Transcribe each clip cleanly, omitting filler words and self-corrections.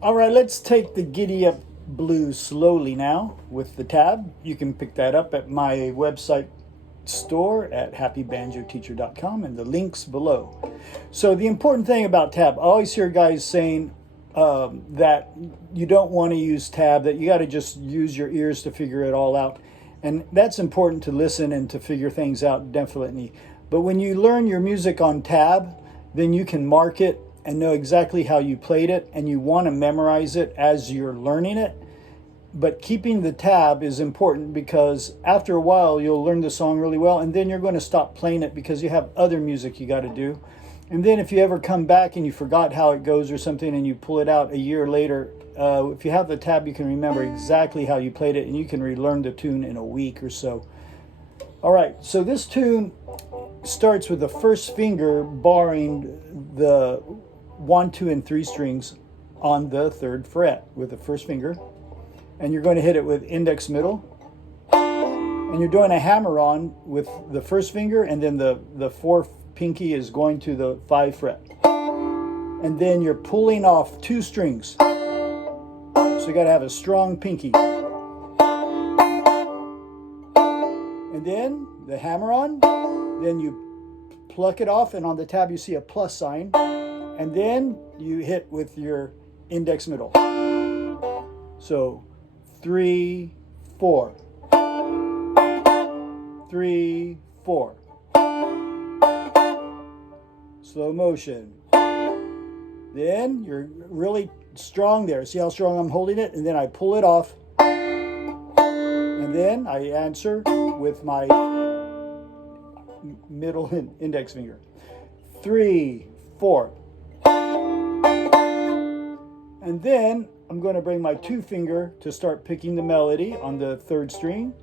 All right, let's take the Giddy Up Blues slowly now with the tab. You can pick that up at my website store at happybanjoteacher.com and the links below. So the important thing about tab, I always hear guys saying that you don't want to use tab, that you got to just use your ears to figure it all out. And that's important to listen and to figure things out, definitely. But when you learn your music on tab, then you can mark it and know exactly how you played it, and you want to memorize it as you're learning it. But keeping the tab is important because after a while you'll learn the song really well, and then you're going to stop playing it because you have other music you got to do. And then if you ever come back and you forgot how it goes or something and you pull it out a year later, if you have the tab, you can remember exactly how you played it, and you can relearn the tune in a week or so. All right, so this tune starts with the first finger barring the 1, 2, and 3 strings on the 3rd fret with the first finger, and you're going to hit it with index middle, and you're doing a hammer on with the first finger, and then the 4th pinky is going to the 5 fret, and then you're pulling off 2 strings, so you got to have a strong pinky, and then the hammer on, then you pluck it off, and on the tab you see a plus sign, and then you hit with your index middle. So 3, 4, 3, 4. Slow motion. Then you're really strong there. See how strong I'm holding it? And then I pull it off. And then I answer with my middle and index finger. 3, 4. And then I'm going to bring my 2 finger to start picking the melody on the 3rd string.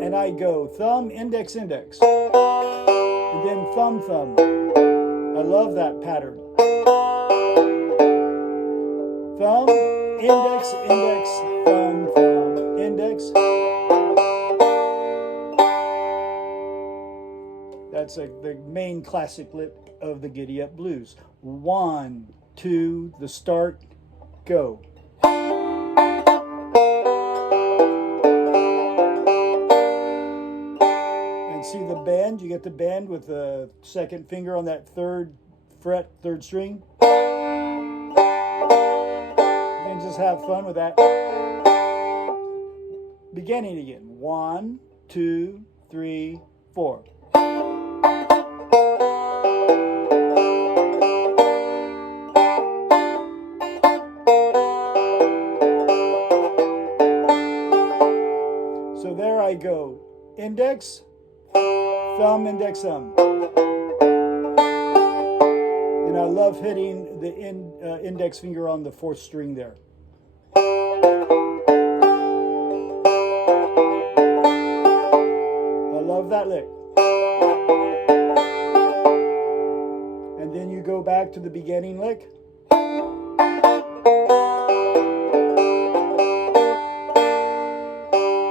And I go thumb, index, index. And then thumb, thumb. I love that pattern. Thumb, index, index, thumb, thumb, index. That's the main classic lick of the Giddy Up Blues. 1, 2, the start, go. And see the bend? You get the bend with the 2nd finger on that 3rd fret, 3rd string. You can just have fun with that. Beginning again. 1, 2, 3, 4. So there I go. Index, thumb, index, thumb. And I love hitting the index finger on the 4th string there. I love that lick. And then you go back to the beginning lick.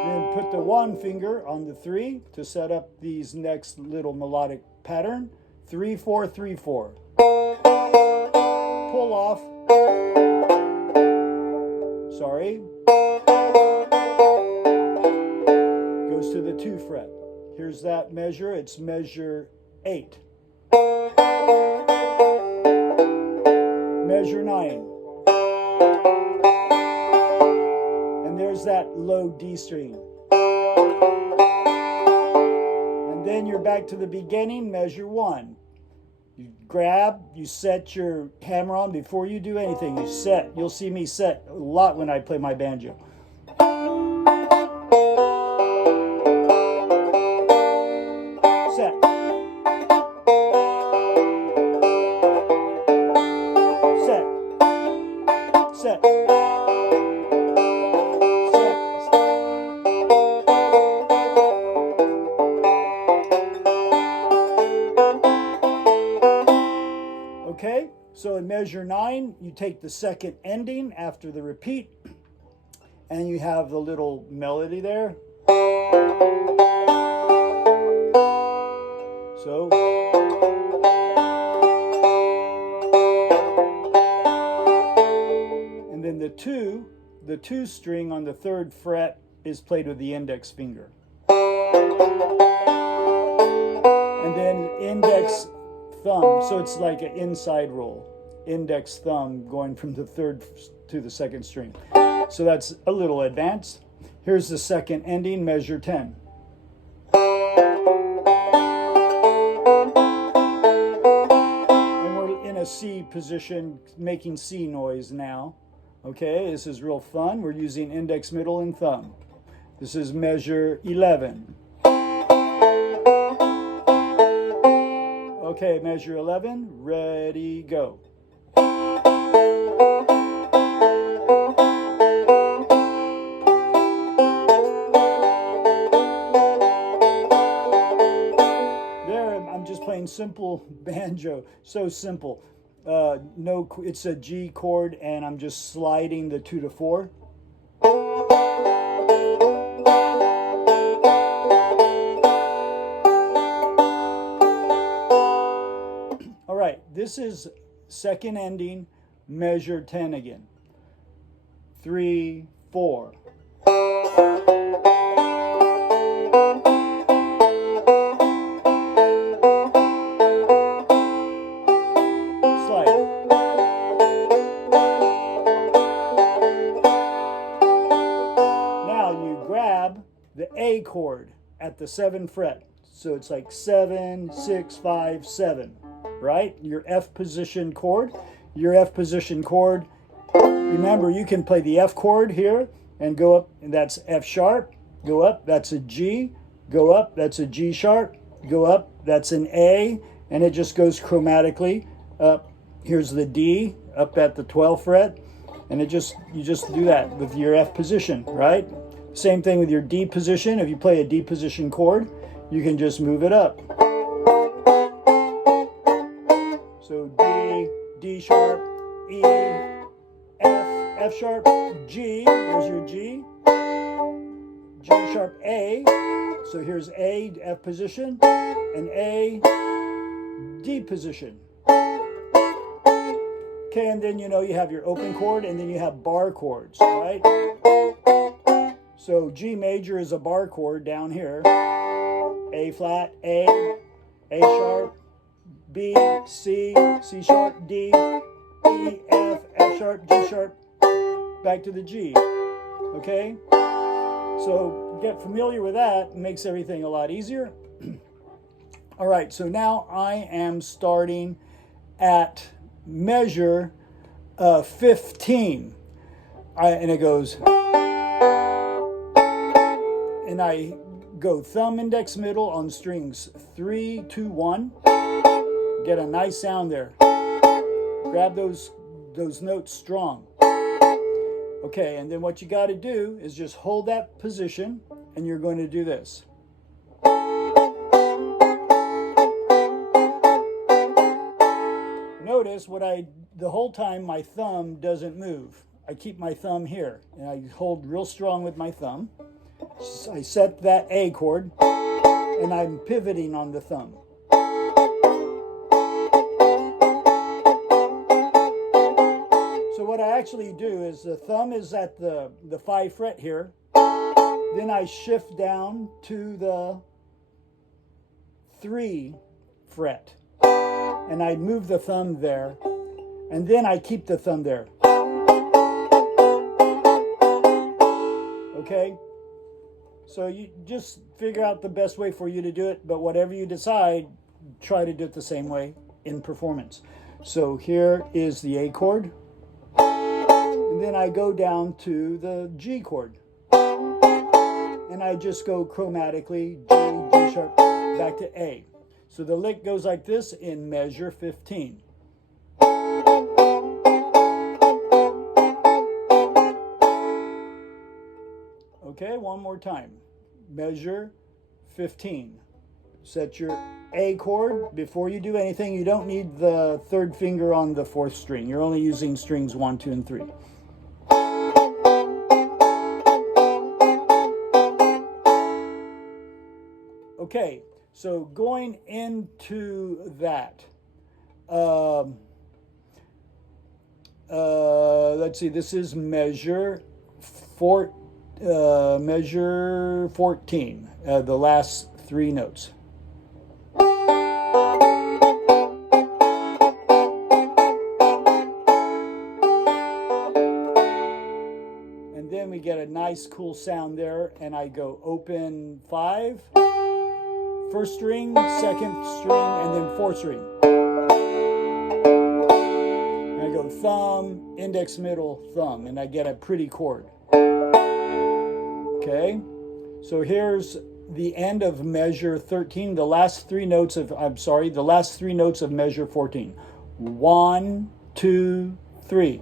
Then put put the 1 finger on the 3 to set up these next little melodic pattern. 3, 4, 3, 4. Pull off. Sorry. Goes to the 2 fret. Here's that measure. It's measure 8. Measure 9. And there's that low D string. And then you're back to the beginning, measure 1. You grab, you set your hammer on before you do anything. You set. You'll see me set a lot when I play my banjo. Set. Set. Set. Okay, so in measure 9, you take the second ending after the repeat, and you have the little melody there. So, and then the 2 string on the 3rd fret is played with the index finger. And then index thumb, so it's like an inside roll. Index thumb going from the 3rd to the 2nd string. So that's a little advanced. Here's the second ending, measure 10. And we're in a C position, making C noise now. Okay, this is real fun. We're using index, middle, and thumb. This is measure 11. Okay, measure 11, ready, go. There, I'm just playing simple banjo, so simple. No, it's a G chord, and I'm just sliding the 2 to 4. All right, this is second ending, measure 10 again. 3, 4. The A chord at the 7th fret. So it's like 7, 6, 5, 7, right? Your F position chord. Your F position chord, remember you can play the F chord here and go up, and that's F sharp. Go up, that's a G. Go up, that's a G sharp. Go up, that's an A, and it just goes chromatically up. Here's the D up at the 12th fret, and you just do that with your F position, right? Same thing with your D position. If you play a D position chord, you can just move it up. So D, D sharp, E, F, F sharp, G, there's your G, G sharp, A, so here's A, F position, and A, D position. Okay, and then you have your open chord, and then you have bar chords, right? So G major is a bar chord down here. A flat, A sharp, B, C, C sharp, D, E, F, F sharp, G sharp, back to the G. Okay? So get familiar with that. It makes everything a lot easier. All right, so now I am starting at measure 15. And it goes... And I go thumb, index, middle on strings 3, 2, 1. Get a nice sound there. Grab those notes strong. Okay, and then what you got to do is just hold that position, and you're going to do this. Notice the whole time my thumb doesn't move. I keep my thumb here, and I hold real strong with my thumb. I set that A chord and I'm pivoting on the thumb. So what I actually do is the thumb is at the 5th fret here. Then I shift down to the 3 fret. And I move the thumb there. And then I keep the thumb there. Okay? So you just figure out the best way for you to do it. But whatever you decide, try to do it the same way in performance. So here is the A chord. And then I go down to the G chord. And I just go chromatically, G, G sharp, back to A. So the lick goes like this in measure 15. Okay, one more time. Measure 15. Set your A chord. Before you do anything, you don't need the 3rd finger on the 4th string. You're only using strings 1, 2, and 3. Okay, so going into that, let's see, this is measure 14, the last 3 notes. And then we get a nice cool sound there, and I go open 5, 1st string, 2nd string, and then 4th string. And I go thumb, index, middle, thumb, and I get a pretty chord. Okay, so here's the end of measure 13, the last 3 notes of, the last 3 notes of measure 14. 1, 2, 3.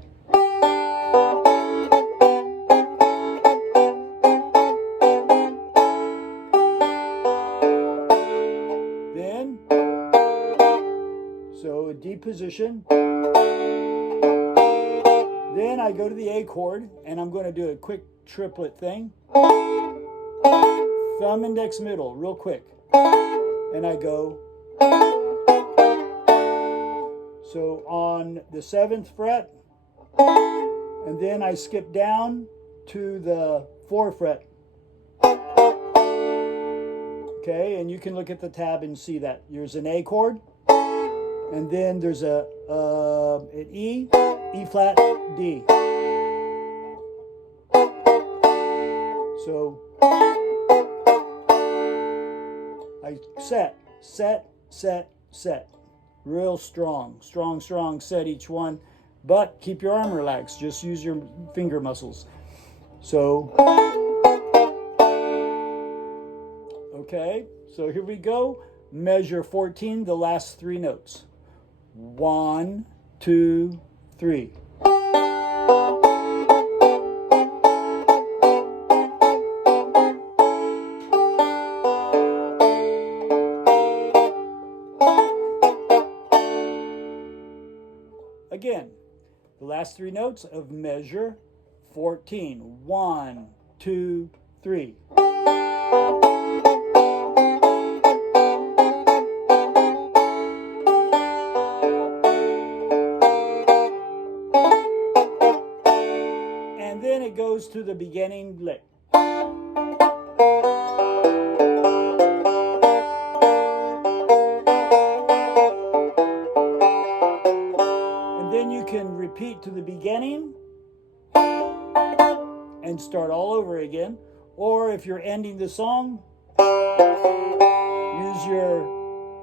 Then, so a D position. Then I go to the A chord, and I'm going to do a quick triplet thing. Thumb, index, middle, real quick. And I go. So on the 7th fret, and then I skip down to the 4th fret. Okay, and you can look at the tab and see that. There's an A chord, and then there's an E, E flat, D. So I set, set. Real strong, set each one. But keep your arm relaxed. Just use your finger muscles. So, okay. So here we go. Measure 14, the last 3 notes. 1, 2, 3. Again, the last 3 notes of measure 14. 1, 2, 3. And then it goes to the beginning lick. Repeat to the beginning and start all over again. Or if you're ending the song, use your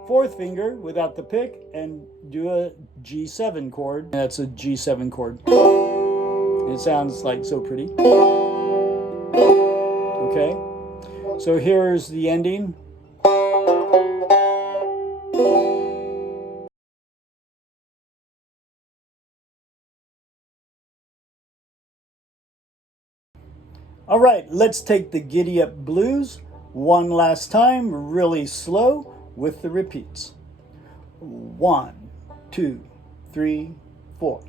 4th finger without the pick and do a G7 chord. That's a G7 chord. It sounds like so pretty. Okay, so here's the ending. All right, let's take the Giddy Up Blues one last time, really slow, with the repeats. 1, 2, 3, 4.